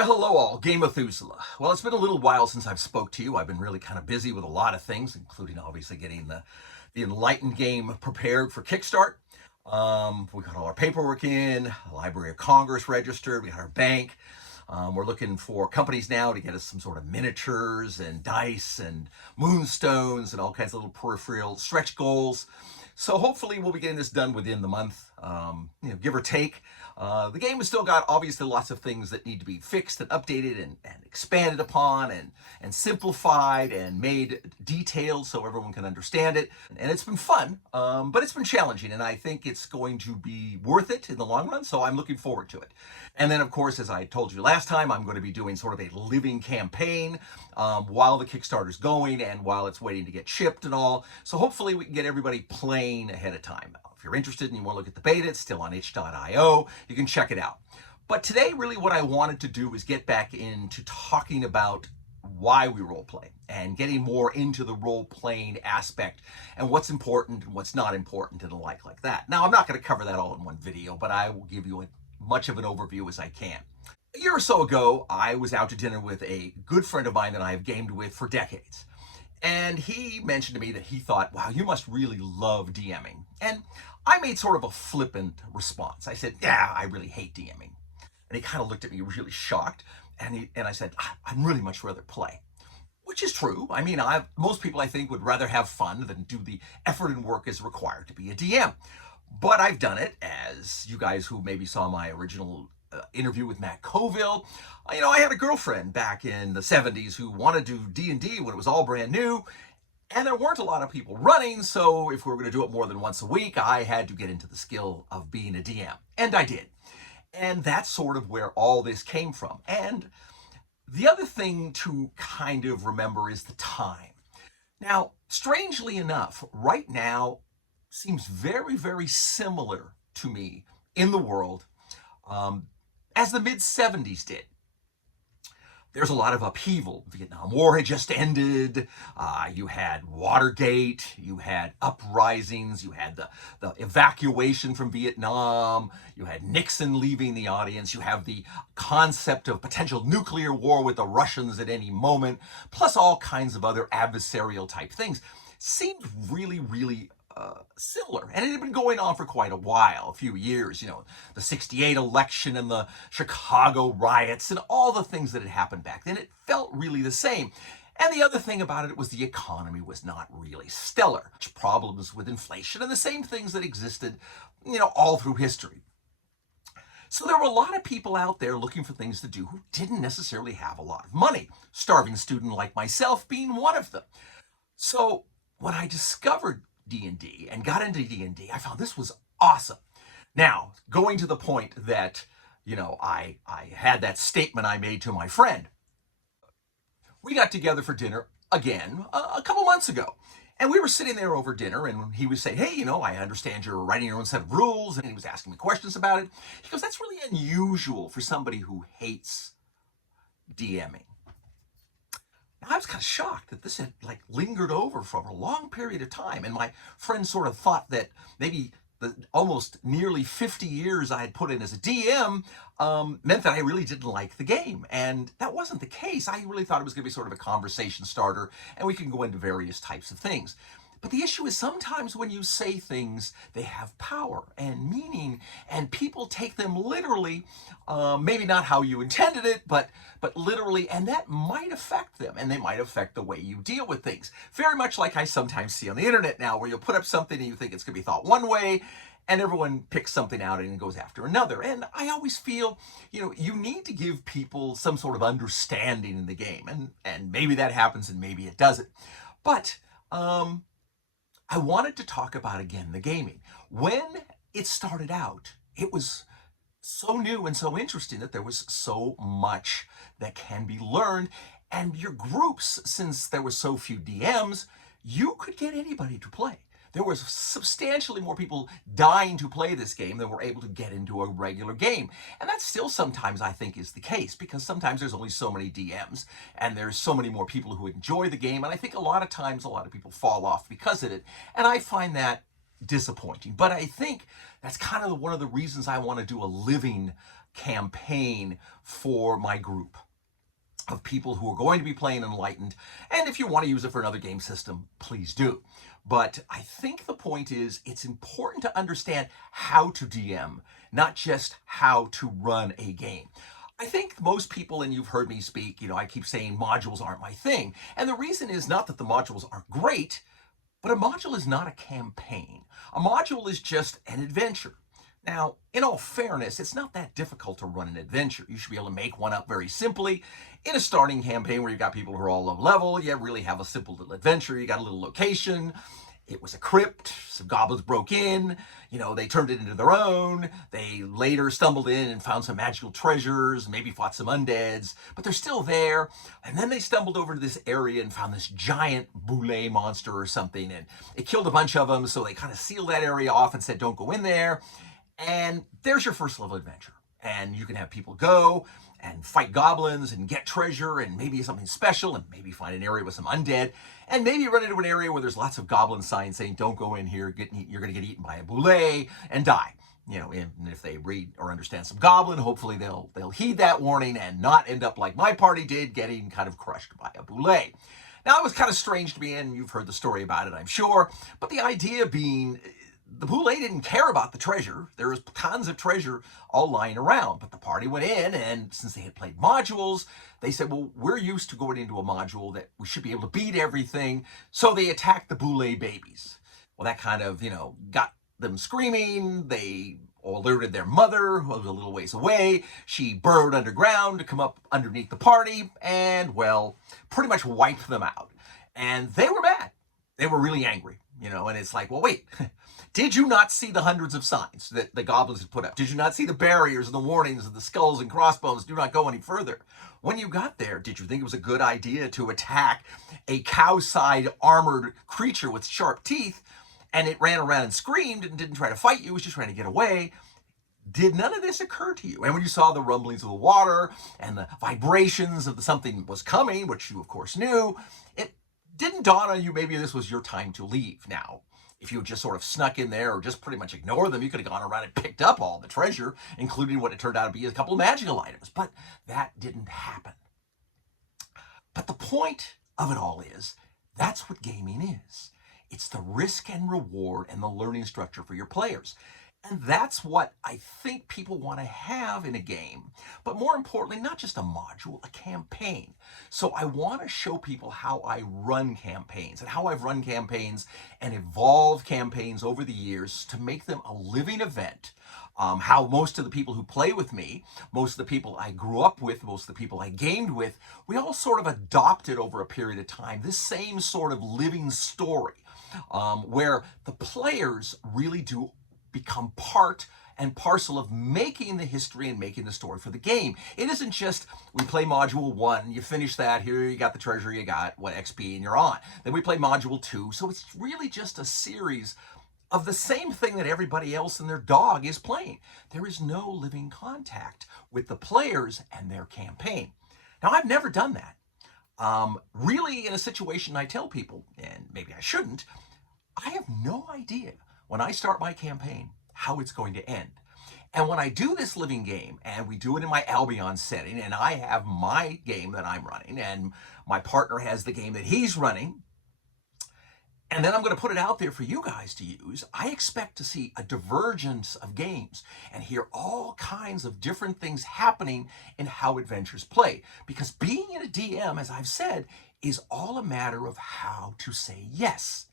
Well, hello all, Game Methuselah. Well, it's been a little while since I've spoke to you. I've been really kind of busy with a lot of things, including obviously getting the Enlightened game prepared for Kickstart. We got all our paperwork in, the Library of Congress registered, we got our bank. We're looking for companies now to get us some sort of miniatures and dice and moonstones and all kinds of little peripheral stretch goals. So hopefully we'll be getting this done within the month, give or take. The game has still got obviously lots of things that need to be fixed and updated and expanded upon and simplified and made detailed so everyone can understand it. And it's been fun, but it's been challenging, and I think it's going to be worth it in the long run, so I'm looking forward to it. And then, of course, as I told you last time, I'm going to be doing sort of a living campaign while the Kickstarter's going and while it's waiting to get shipped and all. So hopefully we can get everybody playing ahead of time. If you're interested and you want to look at the beta, it's still on itch.io. You can check it out. But today, really what I wanted to do is get back into talking about why we role play and getting more into the role-playing aspect and what's important and what's not important and the like that. Now, I'm not going to cover that all in one video, but I will give you as much of an overview as I can. A year or so ago, I was out to dinner with a good friend of mine that I have gamed with for decades. And he mentioned to me that he thought, wow, you must really love DMing. And I made sort of a flippant response. I said, yeah, I really hate DMing. And he kind of looked at me really shocked. And I said, I'd really much rather play. Which is true. I mean, most people, I think, would rather have fun than do the effort and work as required to be a DM. But I've done it, as you guys who maybe saw my original interview with Matt Colville. I had a girlfriend back in the 70s who wanted to do D&D when it was all brand new, and there weren't a lot of people running, so if we were going to do it more than once a week, I had to get into the skill of being a DM, and I did. And that's sort of where all this came from. And the other thing to kind of remember is the time. Now, strangely enough, right now seems very, very similar to me in the world as the mid-70s did. There's a lot of upheaval. The Vietnam War had just ended. You had Watergate. You had uprisings. You had the evacuation from Vietnam. You had Nixon leaving the audience. You have the concept of potential nuclear war with the Russians at any moment, plus all kinds of other adversarial type things. Seemed really, really similar, and it had been going on for quite a while, a few years, the 68 election and the Chicago riots and all the things that had happened back then. It felt really the same. And the other thing about it was the economy was not really stellar. Problems with inflation and the same things that existed, all through history. So there were a lot of people out there looking for things to do who didn't necessarily have a lot of money, starving student like myself being one of them. So when I discovered D&D and got into D&D, I found this was awesome. Now, going to the point that, I had that statement I made to my friend. We got together for dinner again a couple months ago. And we were sitting there over dinner, and he was saying, hey, I understand you're writing your own set of rules, and he was asking me questions about it. He goes, that's really unusual for somebody who hates DMing. I was kind of shocked that this had lingered over for a long period of time. And my friend sort of thought that maybe the almost nearly 50 years I had put in as a DM meant that I really didn't like the game. And that wasn't the case. I really thought it was going to be sort of a conversation starter, and we can go into various types of things. But the issue is sometimes when you say things, they have power and meaning, and people take them literally, maybe not how you intended it, but literally, and that might affect them, and they might affect the way you deal with things. Very much like I sometimes see on the internet now, where you'll put up something and you think it's going to be thought one way, and everyone picks something out and goes after another. And I always feel, you need to give people some sort of understanding in the game, and maybe that happens and maybe it doesn't. But I wanted to talk about, again, the gaming. When it started out, it was so new and so interesting that there was so much that can be learned. And your groups, since there were so few DMs, you could get anybody to play. There was substantially more people dying to play this game than were able to get into a regular game. And that still sometimes, I think, is the case, because sometimes there's only so many DMs and there's so many more people who enjoy the game. And I think a lot of times a lot of people fall off because of it. And I find that disappointing. But I think that's kind of one of the reasons I want to do a living campaign for my group of people who are going to be playing Enlightened. And if you want to use it for another game system, please do. But I think the point is it's important to understand how to DM, not just how to run a game. I think most people, and you've heard me speak, I keep saying modules aren't my thing. And the reason is not that the modules aren't great, but a module is not a campaign. A module is just an adventure. Now, in all fairness, it's not that difficult to run an adventure. You should be able to make one up very simply. In a starting campaign where you've got people who are all low level, you really have a simple little adventure. You got a little location. It was a crypt. Some goblins broke in. They turned it into their own. They later stumbled in and found some magical treasures, maybe fought some undeads, but they're still there. And then they stumbled over to this area and found this giant Boule monster or something, and it killed a bunch of them, so they kind of sealed that area off and said, don't go in there. And there's your first level adventure. And you can have people go and fight goblins and get treasure and maybe something special and maybe find an area with some undead and maybe run into an area where there's lots of goblin signs saying, don't go in here, you're going to get eaten by a boule and die. And if they read or understand some goblin, hopefully they'll heed that warning and not end up like my party did, getting kind of crushed by a boule. Now, it was kind of strange to me, and you've heard the story about it, I'm sure, but the idea being the Boule didn't care about the treasure. There was tons of treasure all lying around, but the party went in, and since they had played modules, they said, well, we're used to going into a module that we should be able to beat everything, so they attacked the Boule babies. Well, that kind of, got them screaming. They alerted their mother, who was a little ways away. She burrowed underground to come up underneath the party, and, well, pretty much wiped them out. And they were mad. They were really angry, and it's like, well, wait, did you not see the hundreds of signs that the goblins had put up? Did you not see the barriers and the warnings and the skulls and crossbones? Do not go any further. When you got there, did you think it was a good idea to attack a cow-side armored creature with sharp teeth, and it ran around and screamed and didn't try to fight you, it was just trying to get away? Did none of this occur to you? And when you saw the rumblings of the water and the vibrations of something was coming, which you of course knew, it didn't dawn on you maybe this was your time to leave. Now, if you had just sort of snuck in there or just pretty much ignored them, you could have gone around and picked up all the treasure, including what it turned out to be a couple of magical items. But that didn't happen. But the point of it all is, that's what gaming is. It's the risk and reward and the learning structure for your players. And that's what I think people want to have in a game. But more importantly, not just a module, a campaign. So I want to show people how I run campaigns and how I've run campaigns and evolved campaigns over the years to make them a living event. How most of the people who play with me, most of the people I grew up with, most of the people I gamed with, we all sort of adopted over a period of time this same sort of living story where the players really do become part and parcel of making the history and making the story for the game. It isn't just we play module 1, you finish that, here you got the treasure, you got what XP, and you're on. Then we play module 2, so it's really just a series of the same thing that everybody else and their dog is playing. There is no living contact with the players and their campaign. Now, I've never done that. Really, in a situation I tell people, and maybe I shouldn't, I have no idea when I start my campaign how it's going to end. And when I do this living game, and we do it in my Albion setting, and I have my game that I'm running, and my partner has the game that he's running, and then I'm going to put it out there for you guys to use, I expect to see a divergence of games and hear all kinds of different things happening in how adventures play. Because being in a DM, as I've said, is all a matter of how to say yes.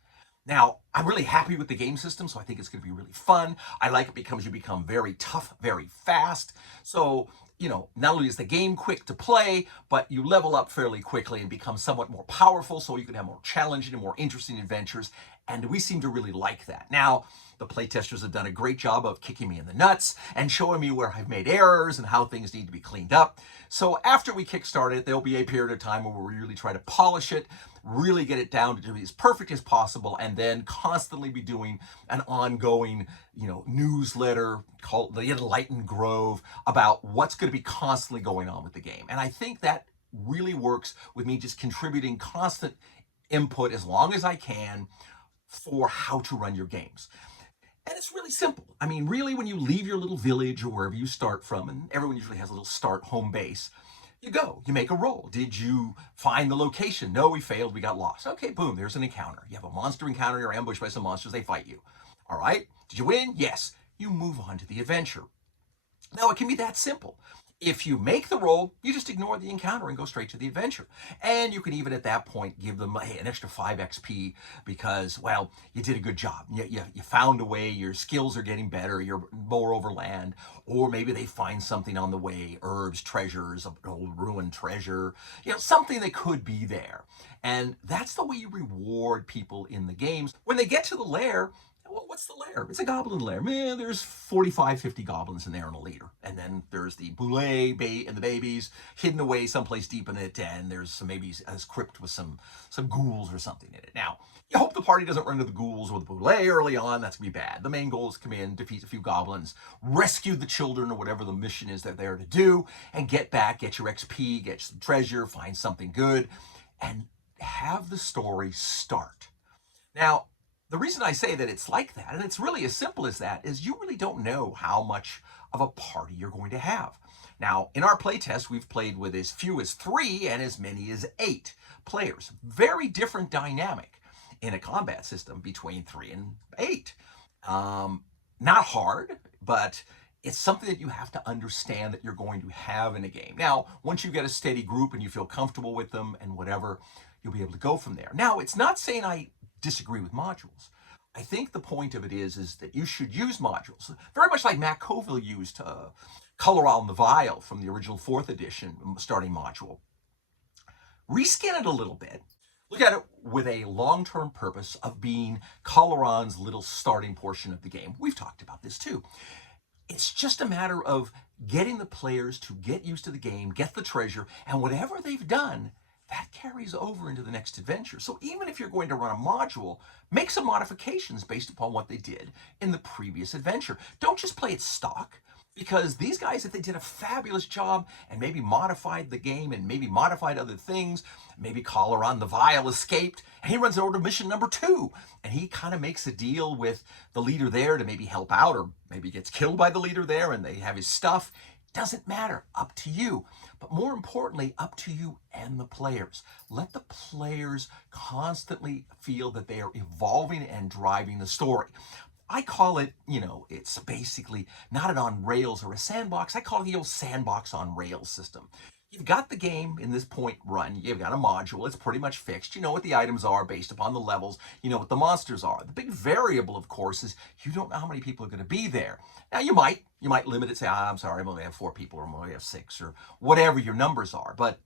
Now, I'm really happy with the game system, so I think it's going to be really fun. I like it because you become very tough, very fast. So, not only is the game quick to play, but you level up fairly quickly and become somewhat more powerful, so you can have more challenging and more interesting adventures. And we seem to really like that. Now, the playtesters have done a great job of kicking me in the nuts and showing me where I've made errors and how things need to be cleaned up. So after we kickstart it, there'll be a period of time where we really try to polish it, really get it down to be as perfect as possible, and then constantly be doing an ongoing, newsletter called the Enlightened Grove about what's going to be constantly going on with the game. And I think that really works with me just contributing constant input as long as I can for how to run your games. And it's really simple. I mean, really, when you leave your little village or wherever you start from, and everyone usually has a little start home base, you go, you make a roll. Did you find the location? No, we failed, we got lost. Okay, boom, there's an encounter. You have a monster encounter, you're ambushed by some monsters, they fight you. All right, did you win? Yes. You move on to the adventure. Now, it can be that simple. If you make the roll, you just ignore the encounter and go straight to the adventure. And you can even at that point give them an extra 5 XP because, well, you did a good job. You found a way, your skills are getting better, you're more over land, or maybe they find something on the way, herbs, treasures, an old ruined treasure, something that could be there. And that's the way you reward people in the games. When they get to the lair, well, what's the lair? It's a goblin lair. Man, there's 45, 50 goblins in there and a leader. And then there's the Boule and the babies hidden away someplace deep in it. And there's some maybe a crypt with some ghouls or something in it. Now, you hope the party doesn't run into the ghouls or the Boule early on. That's going to be bad. The main goal is to come in, defeat a few goblins, rescue the children or whatever the mission is they're there to do, and get back, get your XP, get some treasure, find something good, and have the story start. Now, the reason I say that it's like that, and it's really as simple as that, is you really don't know how much of a party you're going to have. Now, in our playtest, we've played with as few as 3 and as many as 8 players. Very different dynamic in a combat system between 3 and 8. Not hard, but it's something that you have to understand that you're going to have in a game. Now, once you get a steady group and you feel comfortable with them and whatever, you'll be able to go from there. Now, it's not saying I disagree with modules. I think the point of it is that you should use modules, very much like Matt Colville used Color on the Vial from the original 4th edition starting module. Reskin it a little bit. Look at it with a long-term purpose of being Coloron's little starting portion of the game. We've talked about this too. It's just a matter of getting the players to get used to the game, get the treasure, and whatever they've done, that carries over into the next adventure. So even if you're going to run a module, make some modifications based upon what they did in the previous adventure. Don't just play it stock, because these guys, if they did a fabulous job and maybe modified the game and maybe modified other things, maybe Coloron the Vial escaped and he runs over to mission number 2 and he kind of makes a deal with the leader there to maybe help out, or maybe gets killed by the leader there and they have his stuff. Doesn't matter, up to you. But more importantly, up to you and the players. Let the players constantly feel that they are evolving and driving the story. I call it, it's basically not an on rails or a sandbox. I call it the old sandbox on rails system. You've got the game in this point run. You've got a module. It's pretty much fixed. You know what the items are based upon the levels. You know what the monsters are. The big variable, of course, is you don't know how many people are going to be there. Now, you might limit it, say, I'm sorry, I only have 4 people, or I only have 6, or whatever your numbers are. But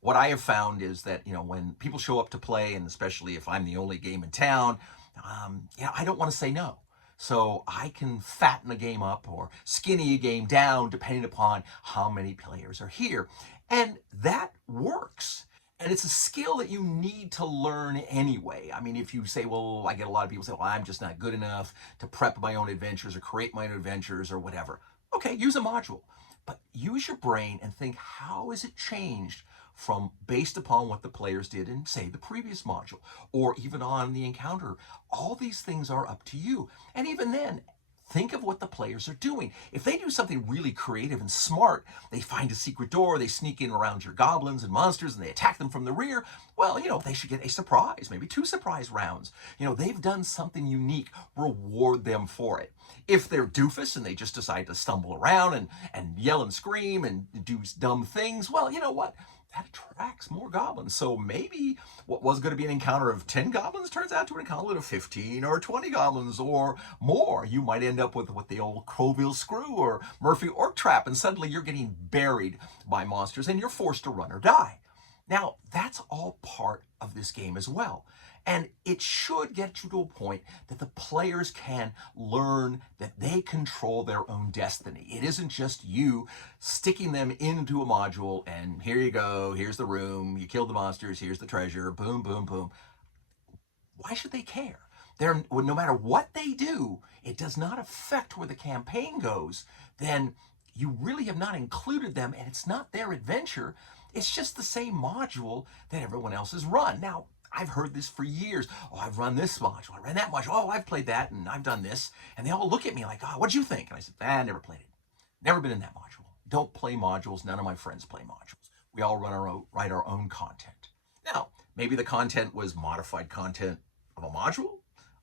what I have found is that, when people show up to play, and especially if I'm the only game in town, I don't want to say no. So I can fatten a game up or skinny a game down depending upon how many players are here. And that works. And it's a skill that you need to learn anyway. I mean, if you say, well, I get a lot of people say, well, I'm just not good enough to prep my own adventures or create my own adventures or whatever. Okay, use a module. But use your brain and think, how has it changed from based upon what the players did in, say, the previous module, or even on the encounter? All these things are up to you. And even then, think of what the players are doing. If they do something really creative and smart, they find a secret door, they sneak in around your goblins and monsters, and they attack them from the rear, well, they should get a surprise, maybe 2 surprise rounds. They've done something unique. Reward them for it. If they're doofus and they just decide to stumble around and yell and scream and do dumb things, well, you know what? That attracts more goblins. So maybe what was going to be an encounter of 10 goblins turns out to an encounter of 15 or 20 goblins or more. You might end up with the old Crowville Screw or Murphy Orc Trap, and suddenly you're getting buried by monsters and you're forced to run or die. Now, that's all part of this game as well. And it should get you to a point that the players can learn that they control their own destiny. It isn't just you sticking them into a module and here you go, here's the room, you killed the monsters, here's the treasure, boom, boom, boom. Why should they care? No matter what they do, it does not affect where the campaign goes. Then you really have not included them and it's not their adventure. It's just the same module that everyone else has run. Now, I've heard this for years. Oh, I've run this module, I ran that module. Oh, I've played that, and I've done this. And they all look at me like, oh, what'd you think? And I said, never played it. Never been in that module. Don't play modules. None of my friends play modules. We all write our own content. Now, maybe the content was modified content of a module,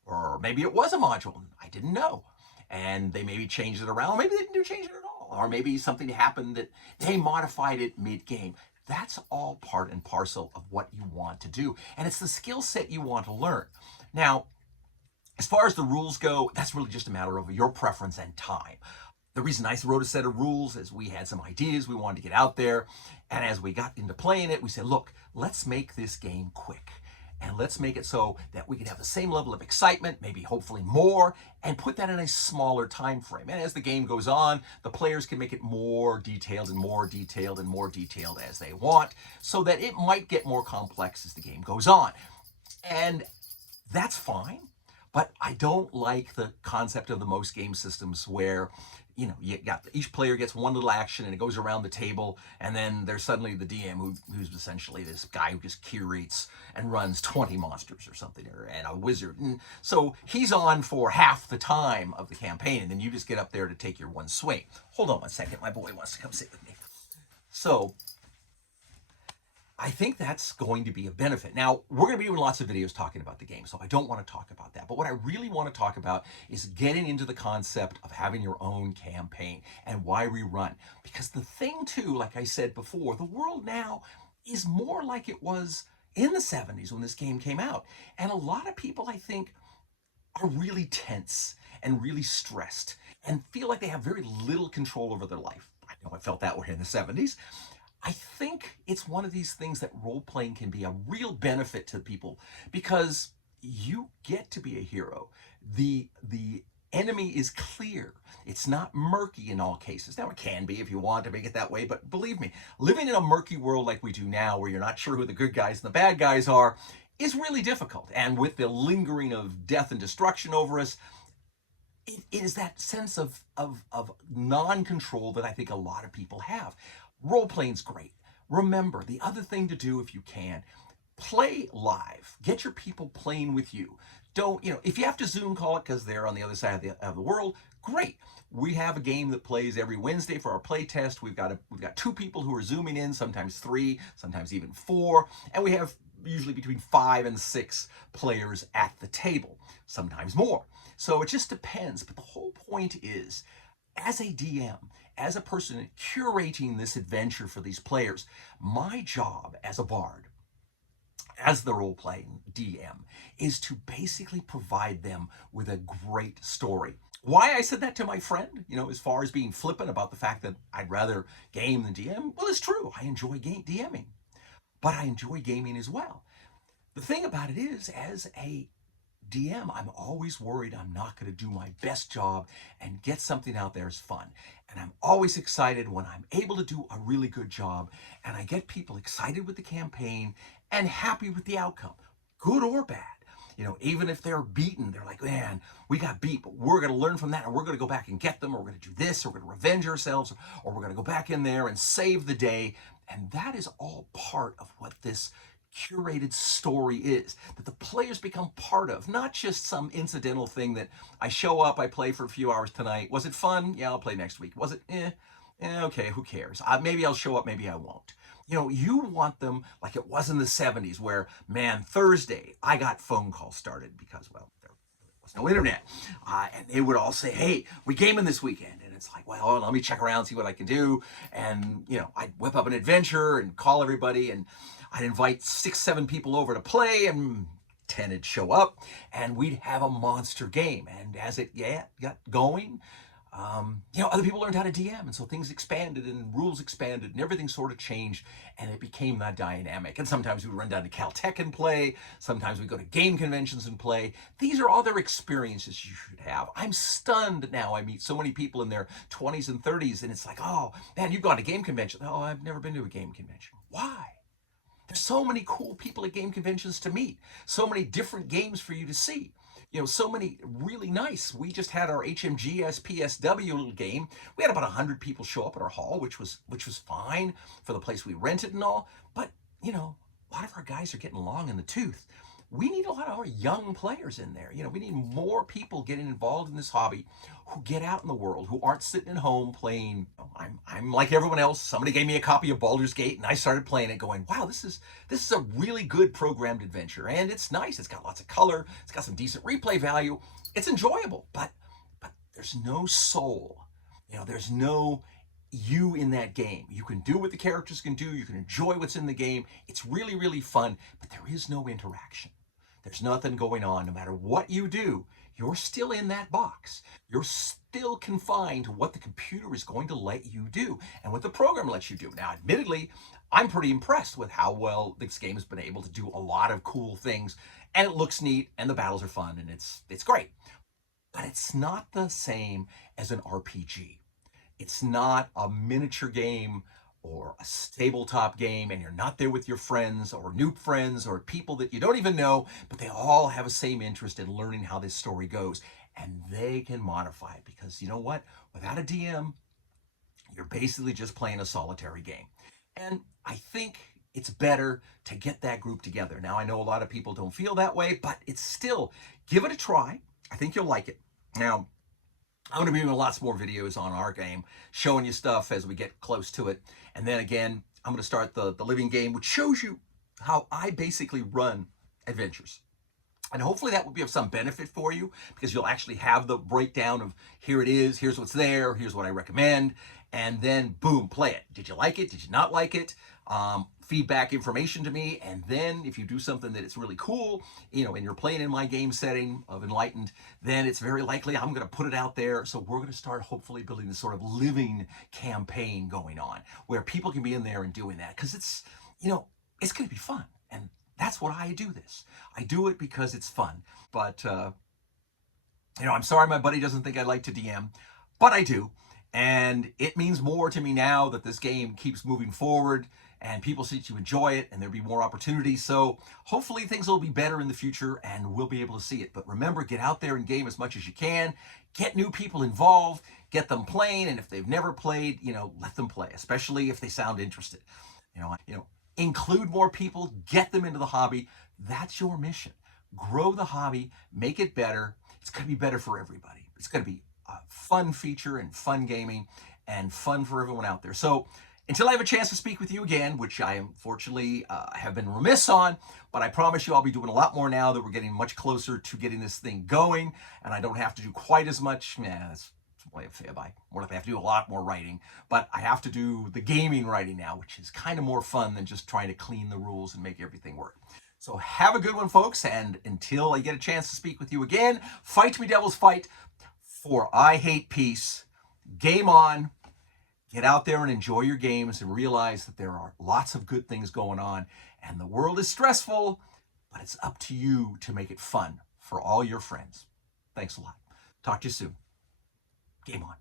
or maybe it was a module. I didn't know. And they maybe changed it around. Maybe they didn't change it at all. Or maybe something happened that they modified it mid-game. That's all part and parcel of what you want to do. And it's the skill set you want to learn. Now, as far as the rules go, that's really just a matter of your preference and time. The reason I wrote a set of rules is we had some ideas we wanted to get out there. And as we got into playing it, we said, look, let's make this game quick. And let's make it so that we can have the same level of excitement, maybe hopefully more, and put that in a smaller time frame. And as the game goes on, the players can make it more detailed and more detailed and more detailed as they want, so that it might get more complex as the game goes on. And that's fine, but I don't like the concept of the most game systems where you got each player gets one little action and it goes around the table, and then there's suddenly the DM who's essentially this guy who just curates and runs 20 monsters or something, and a wizard. And so he's on for half the time of the campaign, and then you just get up there to take your one swing. Hold on one second, my boy wants to come sit with me. So I think that's going to be a benefit. Now, we're going to be doing lots of videos talking about the game, so I don't want to talk about that. But what I really want to talk about is getting into the concept of having your own campaign and why we run. Because the thing, too, like I said before, the world now is more like it was in the 70s when this game came out. And a lot of people, I think, are really tense and really stressed and feel like they have very little control over their life. I know I felt that way in the 70s. I think it's one of these things that role-playing can be a real benefit to people because you get to be a hero. The enemy is clear. It's not murky in all cases. Now, it can be if you want to make it that way, but believe me, living in a murky world like we do now, where you're not sure who the good guys and the bad guys are, is really difficult. And with the lingering of death and destruction over us, it is that sense of non-control that I think a lot of people have. Role-playing's great. Remember, the other thing to do if you can, play live. Get your people playing with you. Don't, if you have to Zoom call it because they're on the other side of the world, great. We have a game that plays every Wednesday for our play test. We've got 2 people who are Zooming in, sometimes 3, sometimes even 4, and we have usually between 5 and 6 players at the table, sometimes more. So it just depends, but the whole point is, as a DM, as a person curating this adventure for these players, my job as a bard, as the role-playing DM, is to basically provide them with a great story. Why I said that to my friend, as far as being flippant about the fact that I'd rather game than DM, well, it's true. I enjoy DMing, but I enjoy gaming as well. The thing about it is, as a DM, I'm always worried I'm not going to do my best job and get something out there as fun. And I'm always excited when I'm able to do a really good job and I get people excited with the campaign and happy with the outcome, good or bad. Even if they're beaten, they're like, man, we got beat, but we're going to learn from that and we're going to go back and get them, or we're going to do this, or we're going to revenge ourselves, or we're going to go back in there and save the day. And that is all part of what this curated story is, that the players become part of, not just some incidental thing that I show up, I play for a few hours tonight. Was it fun? Yeah, I'll play next week. Was it? Okay, who cares? Maybe I'll show up, maybe I won't. You want them like it was in the 70s where, man, Thursday, I got phone calls started because, well, there was no internet. And they would all say, hey, we gaming this weekend. And it's like, well, let me check around, see what I can do. And, I'd whip up an adventure and call everybody, and I'd invite 6, 7 people over to play, and 10 would show up, and we'd have a monster game. And as it got going, other people learned how to DM, and so things expanded and rules expanded and everything sort of changed, and it became that dynamic. And sometimes we'd run down to Caltech and play. Sometimes we go to game conventions and play. These are other experiences you should have. I'm stunned now. I meet so many people in their 20s and 30s, and it's like, oh, man, you've gone to game convention. Oh, I've never been to a game convention. Why? There's so many cool people at game conventions to meet. So many different games for you to see. So many really nice. We just had our HMGS PSW little game. We had about 100 people show up at our hall, which was fine for the place we rented and all. But, a lot of our guys are getting long in the tooth. We need a lot of our young players in there. We need more people getting involved in this hobby who get out in the world, who aren't sitting at home playing. I'm like everyone else. Somebody gave me a copy of Baldur's Gate and I started playing it going, wow, this is a really good programmed adventure. And it's nice. It's got lots of color. It's got some decent replay value. It's enjoyable, but there's no soul. There's no you in that game. You can do what the characters can do. You can enjoy what's in the game. It's really, really fun, but there is no interaction. There's nothing going on. No matter what you do, you're still in that box. You're still confined to what the computer is going to let you do and what the program lets you do. Now, admittedly, I'm pretty impressed with how well this game has been able to do a lot of cool things, and it looks neat, and the battles are fun, and it's great. But it's not the same as an RPG. It's not a miniature game or a tabletop game, and you're not there with your friends or new friends or people that you don't even know, but they all have the same interest in learning how this story goes. And they can modify it because you know what? Without a DM, you're basically just playing a solitary game. And I think it's better to get that group together. Now, I know a lot of people don't feel that way, but it's still, give it a try. I think you'll like it. Now, I'm going to be doing lots more videos on our game, showing you stuff as we get close to it. And then again, I'm going to start the living game, which shows you how I basically run adventures. And hopefully that will be of some benefit for you because you'll actually have the breakdown of here it is, here's what's there, here's what I recommend, and then boom, play it. Did you like it? Did you not like it? Feedback information to me, and then if you do something that is really cool, and you're playing in my game setting of Enlightened, then it's very likely I'm going to put it out there. So we're going to start hopefully building this sort of living campaign going on where people can be in there and doing that because it's going to be fun. And that's what I do this. I do it because it's fun. But, I'm sorry my buddy doesn't think I like to DM, but I do. And it means more to me now that this game keeps moving forward and people seem to enjoy it and there'll be more opportunities. So hopefully things will be better in the future and we'll be able to see it. But remember, get out there and game as much as you can. Get new people involved, get them playing. And if they've never played, let them play, especially if they sound interested. Include more people, get them into the hobby. That's your mission. Grow the hobby, make it better. It's going to be better for everybody. It's going to be a fun feature and fun gaming and fun for everyone out there. So until I have a chance to speak with you again, which I unfortunately have been remiss on, but I promise you I'll be doing a lot more now that we're getting much closer to getting this thing going and I don't have to do quite as much. That's way of fib. More like I have to do a lot more writing, but I have to do the gaming writing now, which is kind of more fun than just trying to clean the rules and make everything work. So have a good one, folks, and until I get a chance to speak with you again, fight me, devils, fight, for I hate peace. Game on. Get out there and enjoy your games and realize that there are lots of good things going on, and the world is stressful, but it's up to you to make it fun for all your friends. Thanks a lot. Talk to you soon. Game on.